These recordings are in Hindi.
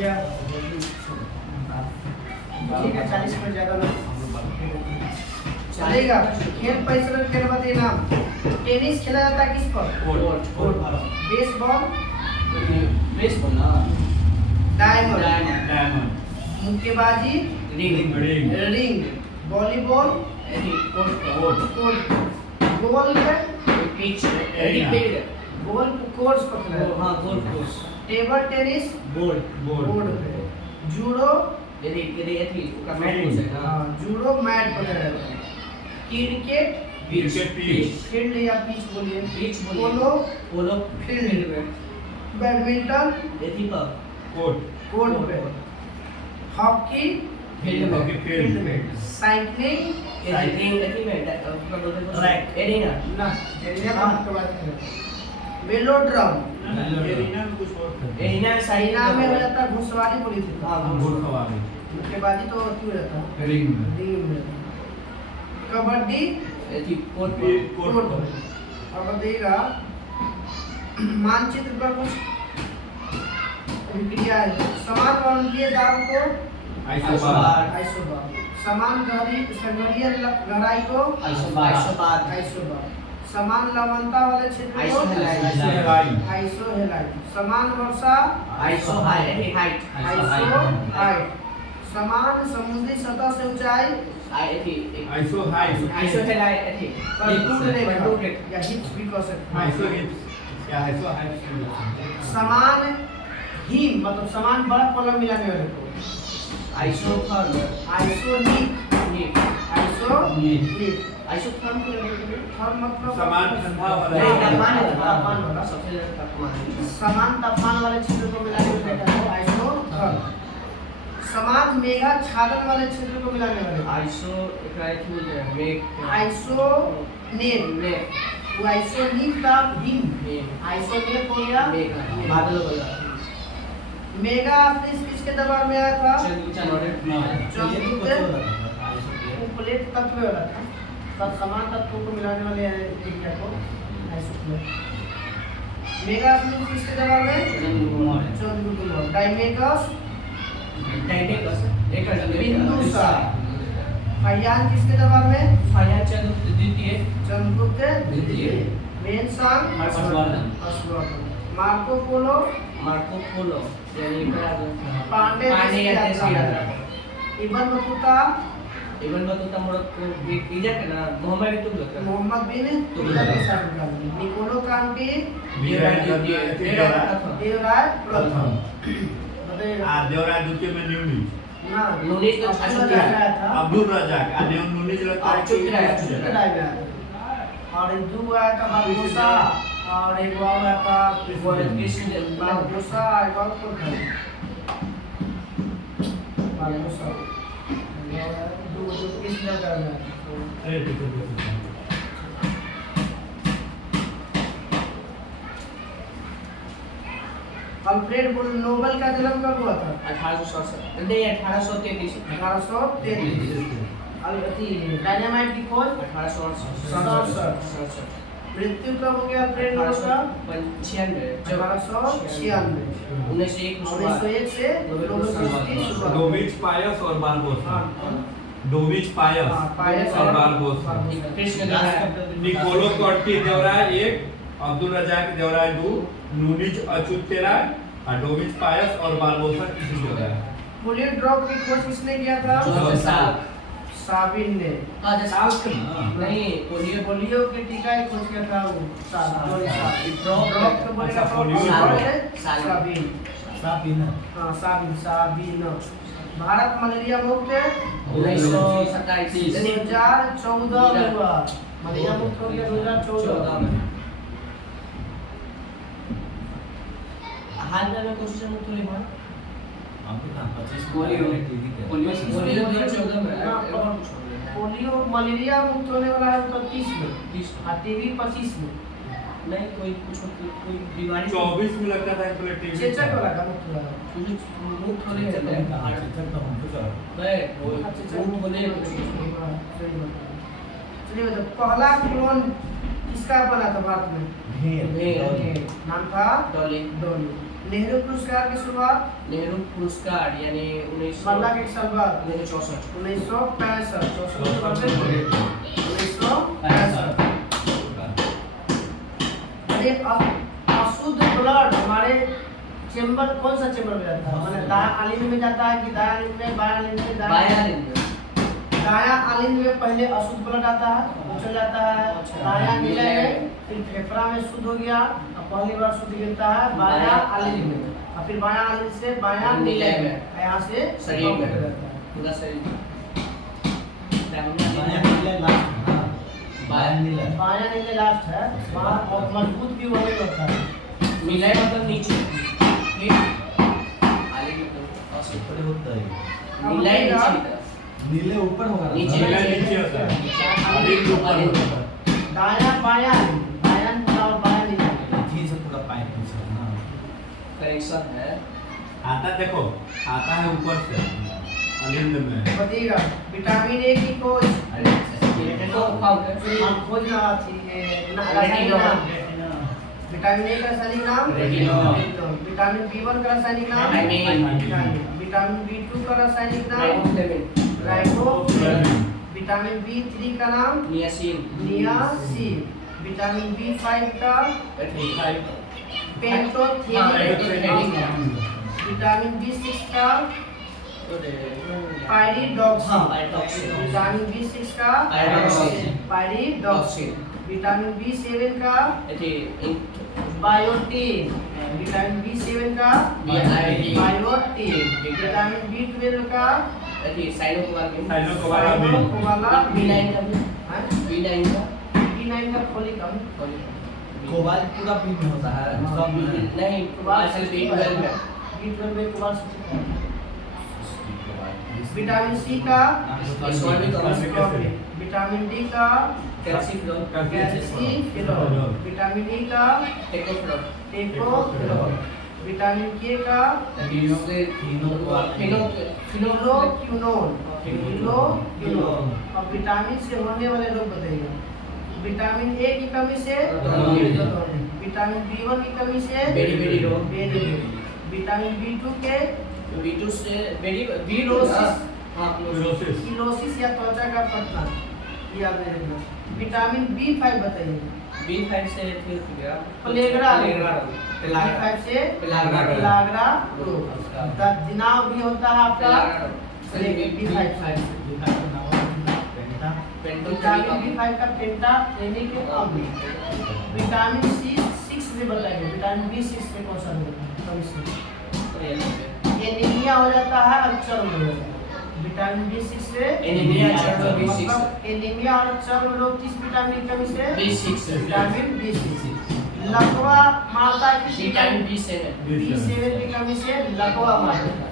या ठीक है 40 मिनट ज़्यादा ना चलेगा। खेल परिसर खेल बताइए नाम। टेनिस खेला जाता है किस पर? कोर्ट। बेसबॉल ना डायमंड। मुक्केबाजी ring. Volleyball court. Golf pitch golf course पर खेला जाता है। हाँ golf course. Table tennis board पे। जूडो यदि का मैट हो सकता है। जूडो मैट पर खेला जाता है। क्रिकेट फील्ड या पिच बोलिए। पोलो फील्ड पे। बैडमिंटन यदि पर कोर्ट पे। हॉकी फील्ड में। साइकिलिंग यदि में ट्रैक एरिना ना एरिना के बाद वेलोड्रम एरिना चाइना में हो जाता है घुड़सवारी बोली थी। हाँ मुक्केबाजी तो क्यों रहता है रिंग में। कबड्डी यदि कोर्ट अब बताइएगा मानचित्र पर कुछ क्रिया है। समान वर्णीय दाब को आइसोबार। समान संगरीय गहराई को आइसोबार। समान लवणता वाले क्षेत्र को आइसोहेलाइट। समान वर्षा आइसोहाइट। समान समुद्री सतह से ऊंचाई या हिप्स भी कह सकते हैं। समान हिम मतलब समान बर्फ वाला मिलाने वाले को आइसोनिक थर्म मतलब समान ठंडा वाला समान तापमान वाले क्षेत्र को मिलाने में देखा है आइसोथर्म। समान मेघाच्छादन वाले क्षेत्र को मिलाने वाले आइसोनेट। वो आइसोनिक का हिम आइसोनेट हो गया बादल वाला। मेगा किसके दरबार में आया था? प्लेट तत्व वाला था। तब समान तत्वों को मिलाने वाले एरिया को आइसोप्लेट। मेगा किसके दरबार में? चंद्रगुप्त। डाइमेकस बिंदुसार। फयान किसके दरबार में? चंद्रगुप्त द्वितीय। मेनसांग हर्षवर्धन। मार्को पोलो यानी पांडे यात्रा। इब्न बतूता मोरक्को इधर के ना मोहम्मद बिन तुगलक के साथ निकोलो कांटी देवराय प्रथम। देवराय द्वितीय में न्यूनीज ना नूनीज तो अब्दुल रजाक नूनीज लगता है और दो आया था बारबोसा और एक और आया था बारबोसा एक और कौन था? बारबोसा दो किस जगह में? अल्फ्रेड नोबेल का जन्म कब हुआ था? 1833। डायनामाइट की खोज 1867। मृत्यु कब हो गया अल्फ्रेड नोबेल का? 1996। 1901 से डोमिच पायस और बारबोसा। डोमिच पायस और Barbosa. Niccolo कॉर्टी Devaraya 1, Abdul Razzaq Devaraya 2, Nuniz अचुतेराय और डोमिच पायस और बारबोसा किसी देवराय। पोलियो ड्रॉप की खोज किसने किया था? साबिन ने। नहीं पोलियो के टीका की खोज किया था वो ड्रॉप तो बोलेगा साबिन। हाँ साबिन। भारत मलेरिया मुक्त 2014 में हुआ। मलेरिया मुक्त हो गया 2014 में। हाल में कोशिश मुक्त हुई वहाँ पोलियो मलेरिया मुक्त होने वाला है 30 में और टीबी 25 में। नहीं कोई बीमारी 24 में लगता था चेचक वाला का मुक्त हुआ मुक्त होने चलते हैं चलिए तो पहला क्लोन किसका बना था भारत में? नाम था डॉली। नेहरू पुरस्कार की शुरुआत नेहरू पुरस्कार यानी 19 मरला के एक साल बाद 1964 1965 अशुद्ध ब्लड हमारे चेंबर कौन सा चेंबर में जाता है? मतलब दाया आलिंद में जाता है कि दाया आलिंद में, बाया आलिंद में? दाया आलिंद में पहले अशुद्ध ब्लड आता है, वो चल जाता है दाया नीले में, फिर फेफड़ा में शुद्ध हो गया, और पहली बार शुद्ध गिरता है बाया आलिंद में, और फिर बाया आलिंद से बाया नीले में, यहाँ से शरीर में जाता है। पूरा शरीर बाया नीले लास्ट है, वहाँ बहुत मजबूत भी वाले होता है। नीला मतलब नीचे फिर आगे की तरफ ऊपर होता है नीला नीचे की तरफ नीले ऊपर होगा ना? नीचे नीला नीचे होता है, आलिंद ऊपर होता है। दाया बाया बाया नीला और बाया नीला ये सब पूरा पाइप में से ना करेक्शन है। आता देखो, आता है ऊपर से आलिंद में। बताइएगा विटामिन ए की खोज हम खोज रहा थी रासायनिक नाम। विटामिन ए का रासायनिक नाम रेटिनॉल। विटामिन बी1 का रासायनिक नाम विटामिन बी2 का रासायनिक नाम राइबोफ्लेविन। विटामिन बी3 का नाम नियासिन नियासिन। विटामिन बी5 का पेंटोथेनिक। विटामिन बी6 का पायरिडॉक्सिन। विटामिन बी6 का पायरिडॉक्सिन। विटामिन बी7 का बायोटीन। विटामिन बी7 का बायोटीन। विटामिन बी12 का B9 का फोलिक अम्ल। कोबाल्ट पूरा पी में होता है सब में नहीं असल B12 में B12 में कोबाल्ट। विटामिन सी का विटामिन डी का कैल्सिफिरॉल। विटामिन ई का टेकोफिरॉल। विटामिन के का फिनोक्विनोन। और विटामिन से होने वाले रोग बताइए। विटामिन ए की कमी से विटामिन बी1 की कमी से बेरी रोग। विटामिन बी2 के B2 से किलोसिस या त्वचा का फटना याद रखना। विटामिन बी5 बताइए। B5 से फिर गया प्लेग्रा B5 से पेलाग्रा रोग। दिनाव भी होता है आपका B5 से। विटामिन बी5 का पेंटाथेनिक अम्ल। विटामिन C6 से बताइए। विटामिन बी6 से कौन सा रोग है? एनीमिया हो जाता है और चर्म रोग। विटामिन बी6 से एनीमिया, चर्म, B6 एनीमिया और चर्म रोग किस विटामिन की कमी से? B6 vitamin B6। लकवा मारता है किस विटामिन B7 की कमी से लकवा मारता है।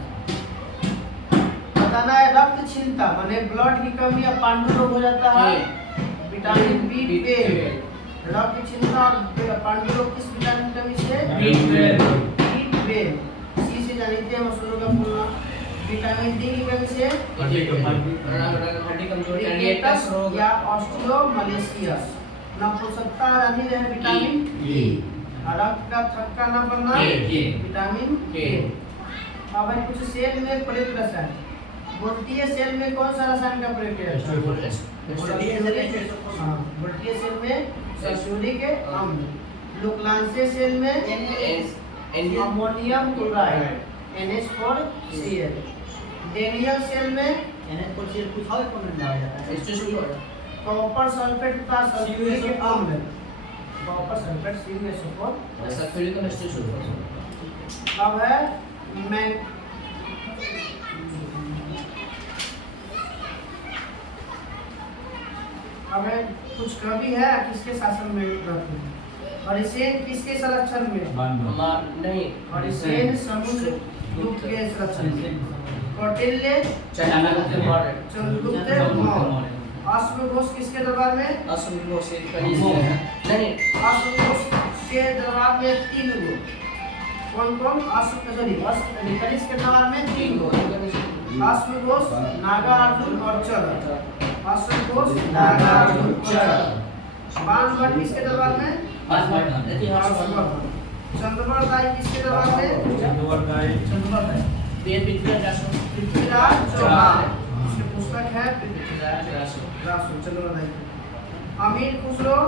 बताना है रक्त क्षीणता माने ब्लड की कमी या पांडु रोग हो जाता है विटामिन B12। रक्त क्षीणता और पांडु रोग किस विटामिन की कमी से? B12। सी से जानते हैं मसूरों का फूल नाम। विटामिन डी की कमी से हड्डी कमजोर डायबिटीज या ऑस्टियोमालेशियस। नपुंसकता रानी रहे विटामिन ई। रक्त का थक्का न बनना विटामिन के। अब है कुछ सेल में प्रयुक्त रसायन। बोल्टिये सेल में कौन सा रसायन का प्रयोग किया जाता है? बोल्टिये सेल में सल्फ्यूरिक अम्ल। लुक्लांसे सेल में ammonium chloride NH4Cl। Daniell cell में NH4Cl कुछ और कमेंट डाला जाता है कॉपर सल्फेट का सल्फ्यूरिक अम्ल। Copper sulphate CuSO4। Sulphuric acid अब है कुछ कवि है किसके शासन में रहते हैं? हरिसेन किसके संरक्षण में? नहीं हरिसेन समुद्र गुप्त के संरक्षण में। कौटिल्य चंद्रगुप्त मौर्य चंद्रगुप्त मौर्य। अश्वघोष किसके दरबार में? अश्वघोष नहीं अश्वघोष के दरबार में 3 गो। कौन कनिष्क के दरबार में 3 गो। अश्वघोष, नागार्जुन और चल। अश्वघोष, नागार्जुन, चल। बाणभट्ट किसके दरबार में? चंद्रवरदाई किसके दरबार में? चंद्रवरदाई चंद्रवरदाई। पृथ्वीराज चौहान। इसके पुस्तक है पृथ्वीराज रासो चंद्रवरदाई। अमीर खुसरो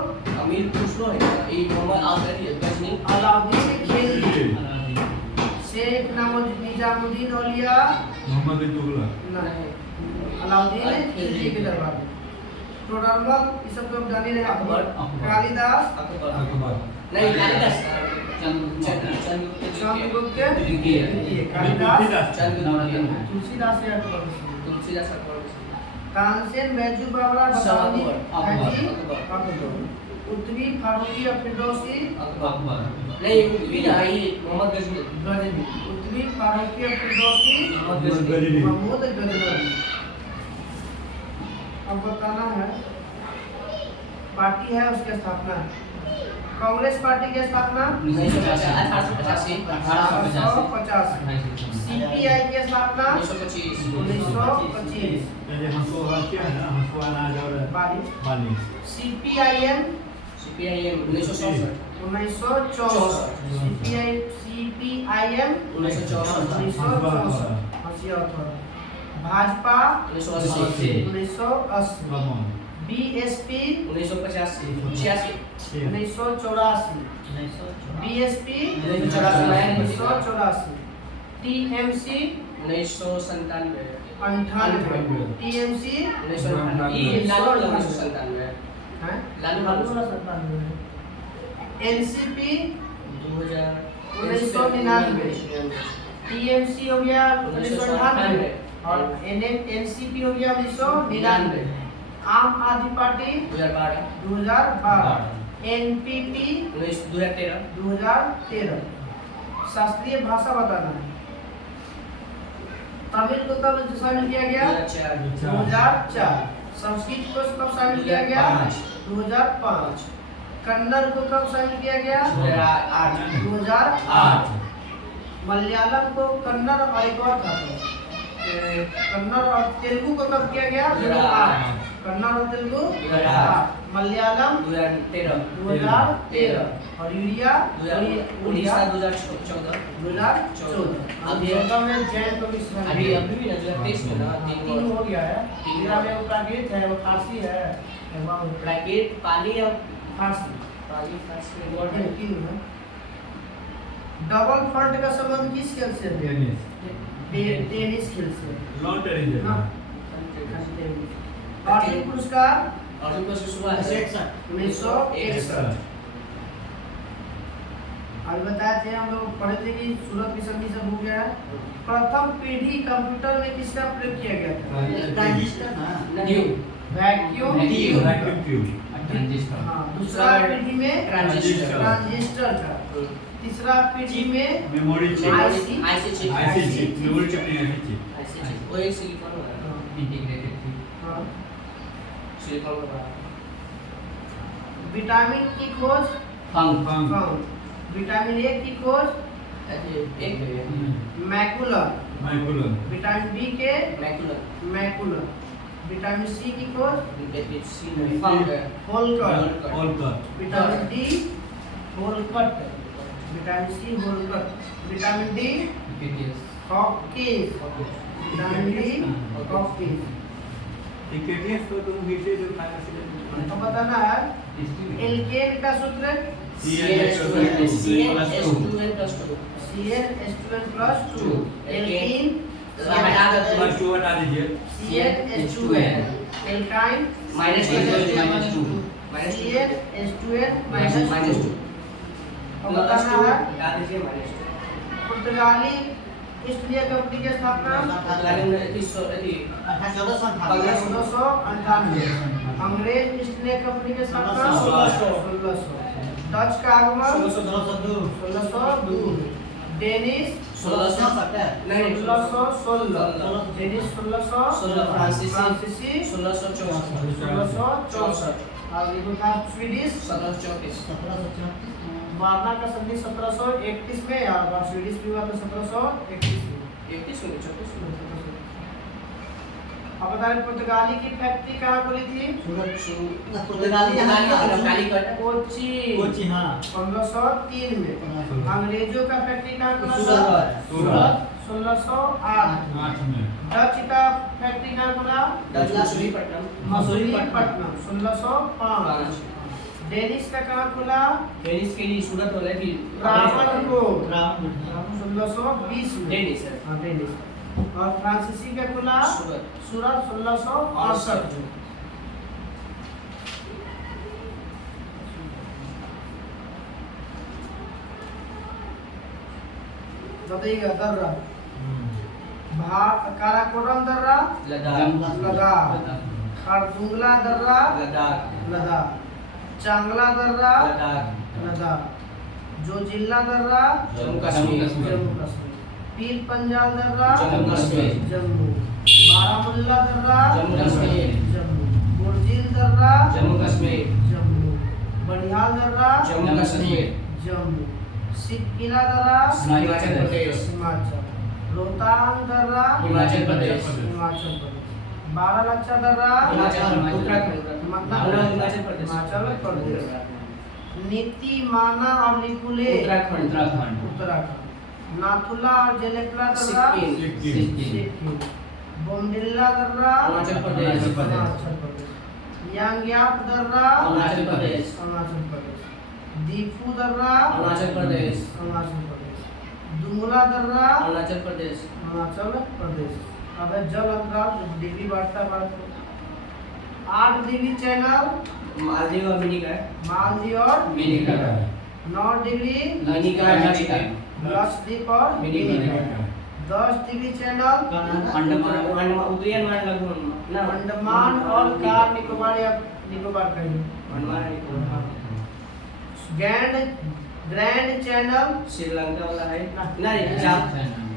अलाउद्दीन खिलजी। शेख निजामुद्दीन औलिया मोहम्मद तुगलक। नहीं, अलाउद्दीन खिलजी के दरबार में। टोडरमल ये सब तो जान ही रहे। अकबर। कालिदास अकबर। नहीं कालिदास चंद्रगुप्त द्वितीय। कालिदास चंद्रगुप्त तुलसीदास या अकबर। तुलसीदास अकबर तानसेन बैजू बावरा बसानी अकबर। हाजी अकबर। अकबर। उत्तरी फारूकी और फिरदौसी नहीं मोहम्मद गजनी। उत्तरी फारूकी और फिरदौसी गजनी। महमूद गजनवी। अब बताना है पार्टी है उसकी स्थापना। कांग्रेस पार्टी की स्थापना 1885 सीपीआई की स्थापना 1925 ये हमको क्या है ना, हमको अनाज और 22 CPIM 1964 CPIM 1964 Bhajpa 1980 BSP 1985 1984 BSP 1984 TMC 1997 98 TMC 1997 हैं लालू एनसीपी 1999 टीएमसी हो गया 1998 और एनसीपी हो गया 1999 आम आदमी पार्टी 2012 एनपीपी 2013 शास्त्रीय भाषा बताना है। तमिल को कब शामिल किया गया? 2004 संस्कृत को कब शामिल किया गया? 2005 कन्नड़ को कब शामिल किया गया? 2008 मलयालम को कन्नड़ और एक और था कन्नड़ और तेलुगु को कब किया गया? 2008 कन्नड़ और तेलुगु 2008 मलयालम 2013 और उड़िया 2014 अभी में जैन को भी अभी भी ना 2023 में ना तीन हो गया है। तीसरा में वो प्राकृत है, वो फारसी है, प्राकृत पाली और फारसी पाली फारसी और तीन है। डबल फ्रंट का संबंध किस खेल से है? टेनिस खेल से। लॉन टेनिस हाँ। अर्जुन पुरस्कार अर्जुन को शुरुआत 1961 अभी बताए थे हम लोग पढ़े थे कि सूरत की संधि सब हो गया है। प्रथम पीढ़ी कंप्यूटर में किसका प्रयोग किया गया था? ट्रांजिस्टर ना वैक्यूम ट्यूब। हाँ, दूसरा पीढ़ी में ट्रांजिस्टर का। तीसरा पीढ़ी में memory chip. IC IC chip memory chip नहीं आईसी चिप। वो एक सिलिकॉन होगा इंटीग्रेटेड थी हाँ। सिलिकॉन होगा विटामिन की खोज फंग विटामिन ए की खोज एक मैकुलर माइक्रोलन। विटामिन बी के मैकुलर मैकुलर विटामिन सी की खोज सी नहीं फंग होलकट ऑलकर। विटामिन डी होलकट विटामिन सी होलकट vitamin D Hawkins vitamin D Hawkins टिकेटियस को तुम हिस्से जो खाना से तो बताना है एल्केन का सूत्र CnH2n+2 एल्कीन प्लस 2 हटा दीजिए। CnH2n एल्काइन -2 CnH2n-2 अब बताना है पुर्तगाली ईस्ट इंडिया कंपनी की स्थापना 1898 अंग्रेज ईस्ट इंडिया कंपनी की स्थापना 1600 डच का आगमन 1602 डेनिश 1616 डेनिश 1616 फ्रांसीसी 1664 और ये था स्वीडिश 1734 वार्ना का संधि 1731 में और स्वीडिश भी हुआ था 1731 में 31 में 34 में अब बताइए पुर्तगाली की फैक्ट्री कहाँ खुली थी? पुर्तगाली कोची। कोची, हाँ। 1503 में। अंग्रेजों का फैक्ट्री कहाँ खुला था? सूरत। 1608 में। डच का फैक्ट्री कहाँ खुला? मसूरीपट्टनम। मसूरीपट्टनम 1605। डेनिस का कहाँ खुला? डेनिस के लिए सूरत वाला भी त्रावणकोर राम 1620 में। डेनिस है। हाँ, डेनिस। और फ्रांसीसी का खुला? सूरत। सूरत 1668 में। बताइएगा दर्रा। काराकोरम दर्रा लद्दाख। खारदुंगला दर्रा लद्दाख। चांगला दर्रा लद्दाख। जोजिला दर्रा जम्मू कश्मीर। जम्मू कश्मीर। पीर पंजाल दर्रा जम्मू कश्मीर। जम्मू। बारामुल्ला दर्रा जम्मू कश्मीर। जम्मू। बुर्जिल दर्रा जम्मू कश्मीर। जम्मू। बनिहाल दर्रा जम्मू कश्मीर। जम्मू। सिक्किला दर्रा हिमाचल प्रदेश। हिमाचल। रोहतांग दर्रा हिमाचल प्रदेश। हिमाचल प्रदेश। बारालाचा दर्रा हिमाचल उत्तराखंड। हिमाचल प्रदेश। हिमाचल प्रदेश। नीति माना और निकुले उत्तराखंड। उत्तराखंड। नाथुला और जेलेपला दर्रा सिक्किम। सिक्किम। बोमडिल्ला दर्रा अरुणाचल प्रदेश। अरुणाचल प्रदेश। यांग्याप दर्रा अरुणाचल प्रदेश। अरुणाचल प्रदेश। दीफू दर्रा अरुणाचल प्रदेश। अरुणाचल प्रदेश। दुमला दर्रा अरुणाचल प्रदेश। अरुणाचल प्रदेश। अब है जल अंतराल जो डिग्री बढ़ता है भारत को। 8 डिग्री चैनल मालदीव और मिनी मालदीव और का 9 डिग्री मिनी का लक्षद्वीप और मिनी का 10 डिग्री चैनल अंडमान उत्तरी अंडमान लगभग ना अंडमान और कार निकोबार या निकोबार कहिए। अंडमान निकोबार। ग्रैंड चैनल श्रीलंका वाला है ना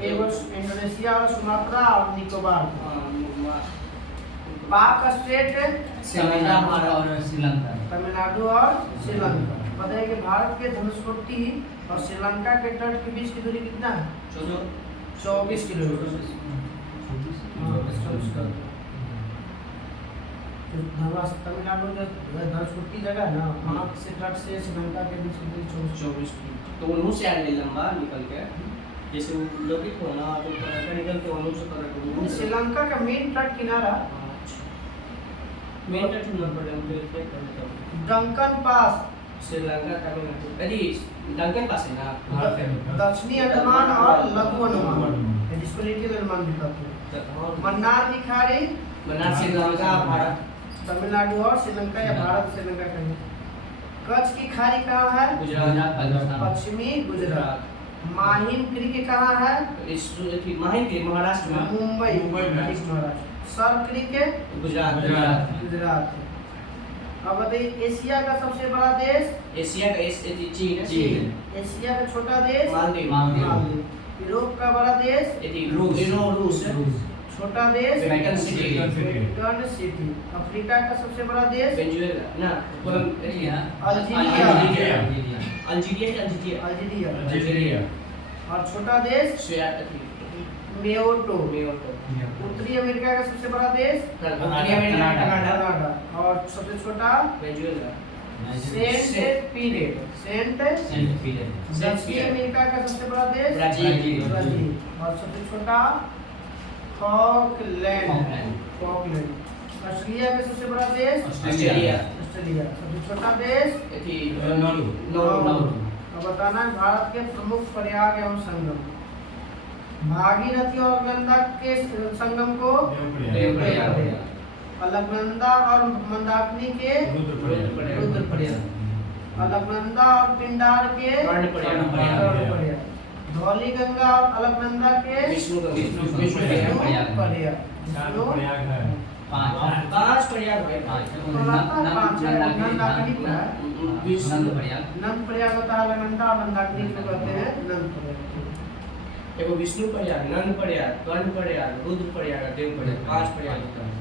एगो इंडोनेशिया और सुमात्रा और निकोबार। पाक स्टेट तमिलनाडु और श्रीलंका। बताइए कि भारत के धनुषकोटी और श्रीलंका के तट के बीच की दूरी कितना है? 24 किलोमीटर। तमिलनाडु जो धनुषकोटी जगह है ना, वहाँ से तट से श्रीलंका के बीच की दूरी 24 तो उन्हों से आने लंबा निकल के जैसे वो लोगित हो ना तो निकल के उन्हों से पकड़ श्रीलंका का मेन तट किनारा मेन तट नंबर पर हम तो डंकन पास श्रीलंका तमिलनाडु अरे डंकन पास है ना दक्षिणी अंडमान और लघु अंडमान जिसको लिटिल अंडमान भी कहते हैं। मन्नार की खाड़ी मन्नार श्रीलंका भारत तमिलनाडु और श्रीलंका या भारत श्रीलंका कहीं। कच्छ की खाड़ी कहाँ है? गुजरात पश्चिमी गुजरात। माहिम क्रिक कहाँ है? माहिम क्रिक महाराष्ट्र में। मुंबई महाराष्ट्र। सर क्रिक गुजरात। अब बताइए एशिया का सबसे बड़ा देश? एशिया का चीन। एशिया का छोटा देश? मालदीव। यूरोप का बड़ा देश? रूस। छोटा देश? Vatican city. अफ्रीका का सबसे बड़ा देश? वेनेजुएला ना अल्जीरिया। और छोटा देश? मेयोटो। उत्तरी अमेरिका का सबसे बड़ा देश? कनाडा। और सबसे छोटा? वेनेजुएला। Saint Peter. दक्षिणी अमेरिका का सबसे बड़ा देश? ब्राजील। और सबसे छोटा? फॉकलैंड। ऑस्ट्रेलिया का सबसे बड़ा देश? ऑस्ट्रेलिया। सबसे छोटा देश? नाuru। अब बताना है भारत के प्रमुख प्रयाग एवं संगम। भागीरथी और गंगा के संगम को देवप्रयाग। अलकनंदा और मंदाकिनी के रुद्रप्रयाग। अलकनंदा और पिंडार के कर्णप्रयाग। धौली गंगा और अलकनंदा के विष्णुप्रयाग। 5 प्रयाग है। नंद प्रयाग होता है अलकनंदा और मंदाकिनी को कहते हैं नंद प्रयाग। एगो विष्णु प्रयाग, नंद प्रयाग, कर्ण प्रयाग, रुद्र प्रयाग, देव प्रयाग, 5 प्रयाग होता है।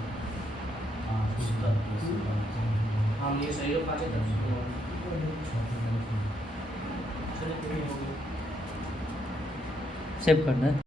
हम ये सही हो 5 सेव करना है।